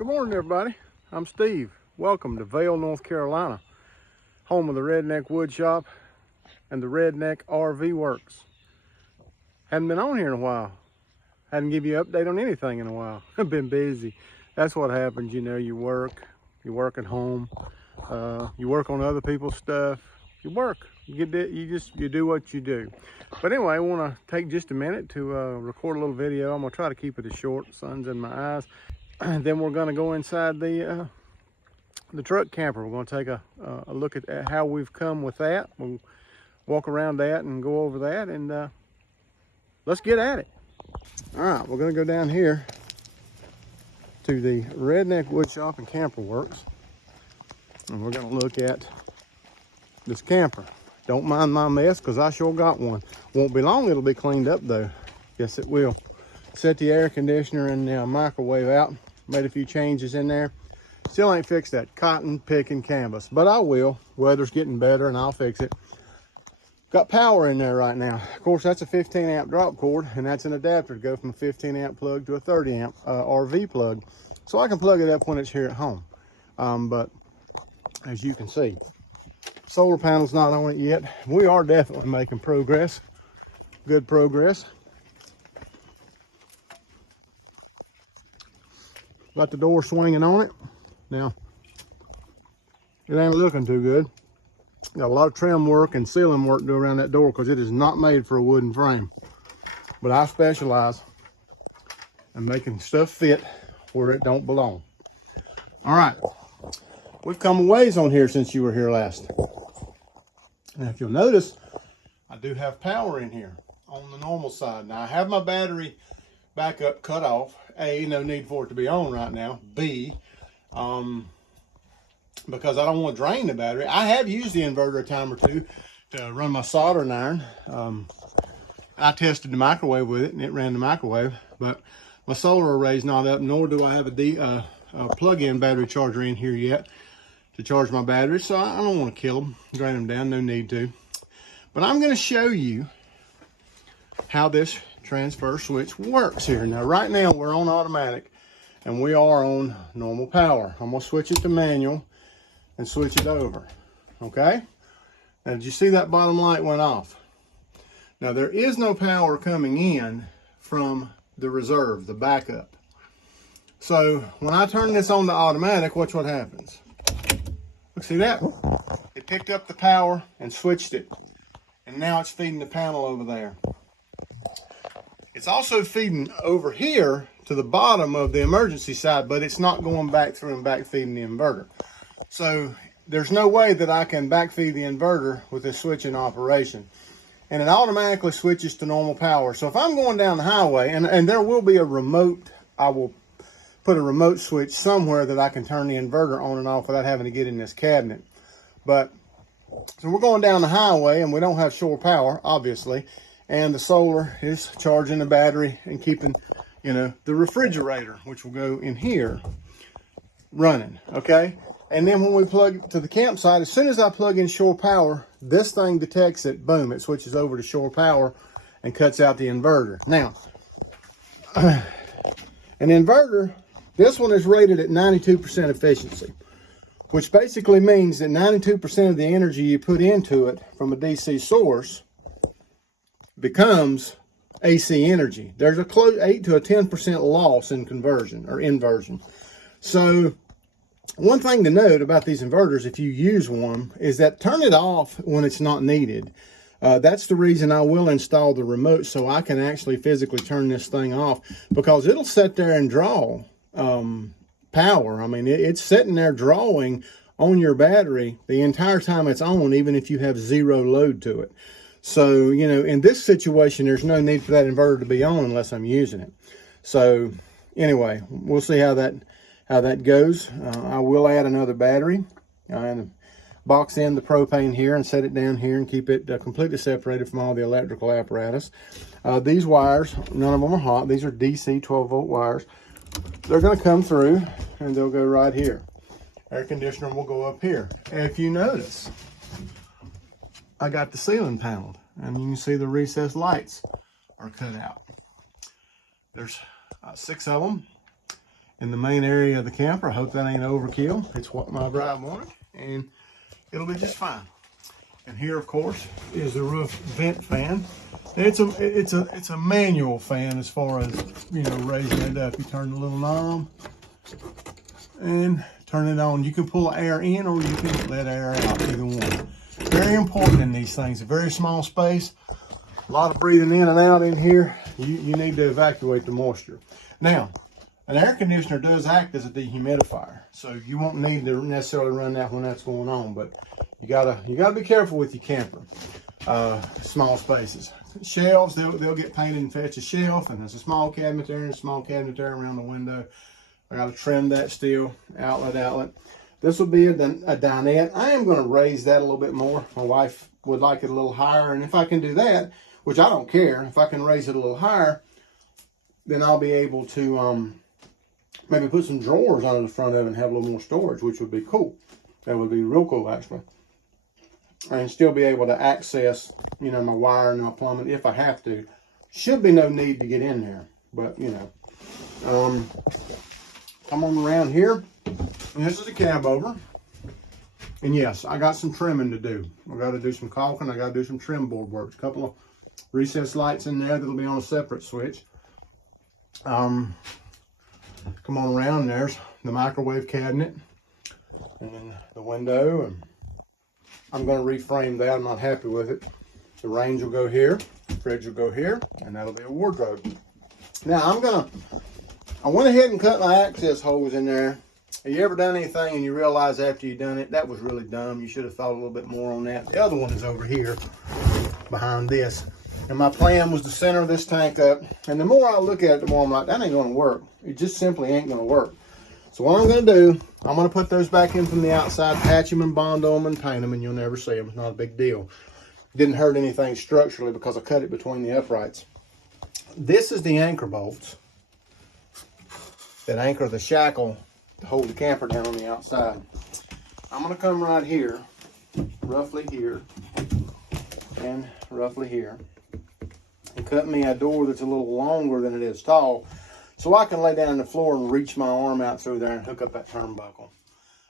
Good morning, everybody. I'm Steve. Welcome to Vail, North Carolina, home of the Redneck Wood Shop and the Redneck RV Works. Hadn't been on here in a while. Hadn't give you an update on anything in a while. I've been busy. That's what happens, you know. You work at home, you work on other people's stuff. You work. You do what you do. But anyway, I want to take just a minute to record a little video. I'm gonna try to keep it as short. The sun's in my eyes. And then we're going to go inside the truck camper. We're going to take a look at how we've come with that. We'll walk around that and go over that, and let's get at it. All right, we're going to go down here to the Redneck Wood Shop and Camper Works, and we're going to look at this camper. Don't mind my mess, because I sure got one. Won't be long, it'll be cleaned up though. Yes, it will. Set the air conditioner and the microwave out. Made a few changes in there. Still ain't fixed that cotton picking canvas, but I will. Weather's getting better and I'll fix it. Got power in there right now. Of course, that's a 15 amp drop cord, and that's an adapter to go from a 15 amp plug to a 30 amp RV plug. So I can plug it up when it's here at home. But as you can see, solar panel's not on it yet. We are definitely making progress. Good progress. Got the door swinging on it. Now, it ain't looking too good. Got a lot of trim work and sealing work to do around that door, because it is not made for a wooden frame. But I specialize in making stuff fit where it don't belong. All right, we've come a ways on here since you were here last. Now, if you'll notice, I do have power in here on the normal side. Now, I have my battery backup cut off. A, no need for it to be on right now. B, because I don't want to drain the battery. I have used the inverter a time or two to run my soldering iron. I tested the microwave with it, and it ran the microwave, but my solar array's not up, nor do I have a plug-in battery charger in here yet to charge my batteries, so I don't want to kill them, drain them down, no need to. But I'm going to show you how this transfer switch works here. Now, right now we're on automatic and we are on normal power. I'm going to switch it to manual and switch it over. Okay, now did you see that bottom light went off? Now, there is no power coming in from the reserve, the backup. So when I turn this on to automatic, watch what happens. Look, see that? It picked up the power and switched it, and now it's feeding the panel over there. It's also feeding over here to the bottom of the emergency side, but it's not going back through and back feeding the inverter. So there's no way that I can back feed the inverter with this switch in operation. And it automatically switches to normal power. So if I'm going down the highway, and there will be a remote, I will put a remote switch somewhere that I can turn the inverter on and off without having to get in this cabinet. But, so we're going down the highway and we don't have shore power, obviously. And the solar is charging the battery and keeping, you know, the refrigerator, which will go in here, running, okay? And then when we plug to the campsite, as soon as I plug in shore power, this thing detects it, boom, it switches over to shore power and cuts out the inverter. Now, an inverter, this one is rated at 92% efficiency, which basically means that 92% of the energy you put into it from a DC source becomes AC energy. There's a close 8 to 10% loss in conversion or inversion. So one thing to note about these inverters, if you use one, is that turn it off when it's not needed. That's the reason I will install the remote, so I can actually physically turn this thing off, because it'll sit there and draw power. I mean, it's sitting there drawing on your battery the entire time it's on, even if you have zero load to it. So, you know, in this situation, there's no need for that inverter to be on unless I'm using it. So anyway, we'll see how that goes. I will add another battery and box in the propane here and set it down here and keep it completely separated from all the electrical apparatus. These wires, none of them are hot. These are DC 12-volt wires. They're going to come through and they'll go right here. Air conditioner will go up here. And if you notice, I got the ceiling paneled, and you can see the recessed lights are cut out. There's 6 of them, in the main area of the camper. I hope that ain't overkill. It's what my bride wanted, and it'll be just fine. And here, of course, is the roof vent fan. It's a manual fan as far as, you know, raising it up. You turn the little knob and turn it on. You can pull air in or you can let air out, either one. Very important in these things. A very small space, a lot of breathing in and out in here. You need to evacuate the moisture. Now, an air conditioner does act as a dehumidifier, so you won't need to necessarily run that when that's going on, but you gotta be careful with your camper. Small spaces. Shelves, they'll get painted and fetch a shelf, and there's a small cabinet there and a small cabinet there around the window. I gotta trim that still, outlet. This will be a dinette. I am gonna raise that a little bit more. My wife would like it a little higher, and if I can do that, which I don't care, if I can raise it a little higher, then I'll be able to maybe put some drawers on the front of it and have a little more storage, which would be cool. That would be real cool, actually. And still be able to access, you know, my wire and my plumbing if I have to. Should be no need to get in there, but you know. Come on around here. And this is the cab over. And yes, I got some trimming to do. I got to do some caulking. I got to do some trim board work. A couple of recessed lights in there that'll be on a separate switch. Come on around. There's the microwave cabinet and the window, and I'm going to reframe that. I'm not happy with it. The range will go here, the fridge will go here, and that'll be a wardrobe. Now I went ahead and cut my access holes in there. Have you ever done anything and you realize after you done it, that was really dumb? You should have thought a little bit more on that. The other one is over here behind this. And my plan was to center this tank up. And the more I look at it, the more I'm like, that ain't going to work. It just simply ain't going to work. So what I'm going to do, I'm going to put those back in from the outside, patch them and bond them and paint them, and you'll never see them. It's not a big deal. Didn't hurt anything structurally because I cut it between the uprights. This is the anchor bolts that anchor the shackle to hold the camper down on the outside. I'm going to come right here, roughly here, and roughly here, and cut me a door that's a little longer than it is tall, so I can lay down on the floor and reach my arm out through there and hook up that turnbuckle.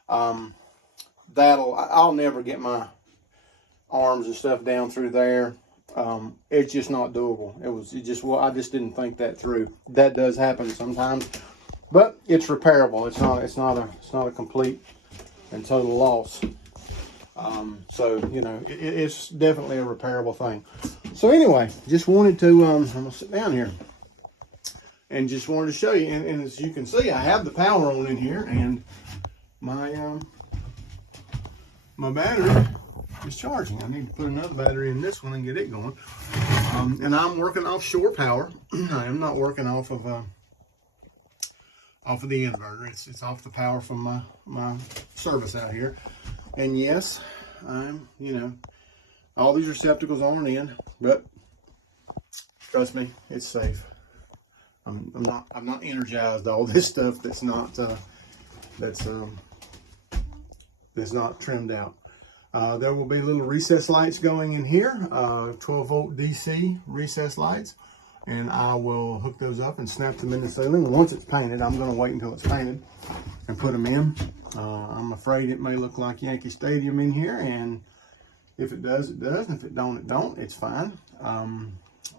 I'll never get my arms and stuff down through there. It's just not doable. I just didn't think that through. That does happen sometimes, but it's repairable. It's not a complete and total loss. So you know, it's definitely a repairable thing. So anyway, just wanted to I'm gonna sit down here and just wanted to show you. And as you can see, I have the power on in here, and my my battery is charging. I need to put another battery in this one and get it going. And I'm working off shore power. I am not working off of the inverter. It's off the power from my service out here. And yes, all these receptacles aren't in, but trust me, it's safe. I'm not energized all this stuff that's not trimmed out. There will be little recess lights going in here, 12-volt DC recess lights, and I will hook those up and snap them in the ceiling. Once it's painted, I'm going to wait until it's painted and put them in. I'm afraid it may look like Yankee Stadium in here, and if it does, it does, and if it don't, it don't. It's fine.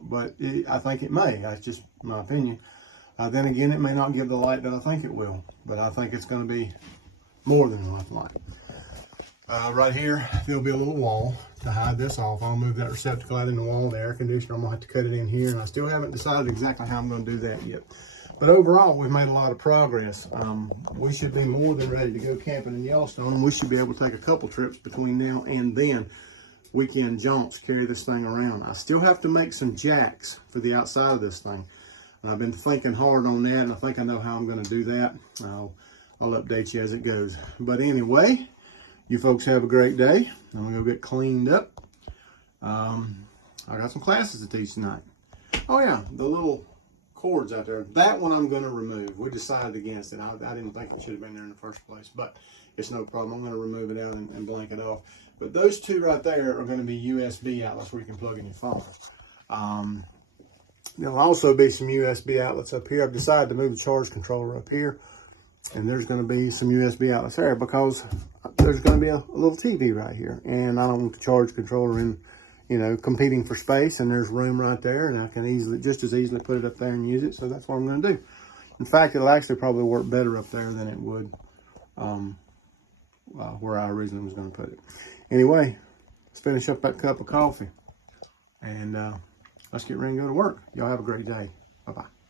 But I think it may. That's just my opinion. Then again, it may not give the light that I think it will, but I think it's going to be more than enough light. Right here, there'll be a little wall to hide this off. I'll move that receptacle out in the wall, the air conditioner. I'm going to have to cut it in here, and I still haven't decided exactly how I'm going to do that yet. But overall, we've made a lot of progress. We should be more than ready to go camping in Yellowstone, and we should be able to take a couple trips between now and then. Weekend jaunts, carry this thing around. I still have to make some jacks for the outside of this thing. And I've been thinking hard on that, and I think I know how I'm going to do that. I'll update you as it goes. But anyway, you folks have a great day. I'm going to go get cleaned up. I got some classes to teach tonight. Oh yeah, the little cords out there. That one I'm going to remove. We decided against it. I didn't think it should have been there in the first place, but it's no problem. I'm going to remove it out and blank it off. But those two right there are going to be USB outlets where you can plug in your phone. There'll also be some USB outlets up here. I've decided to move the charge controller up here And there's going to be some USB outlets there because there's going to be a little TV right here. And I don't want the charge controller in, you know, competing for space. And there's room right there. And I can just as easily put it up there and use it. So that's what I'm going to do. In fact, it'll actually probably work better up there than it would where I originally was going to put it. Anyway, let's finish up that cup of coffee. And let's get ready to go to work. Y'all have a great day. Bye-bye.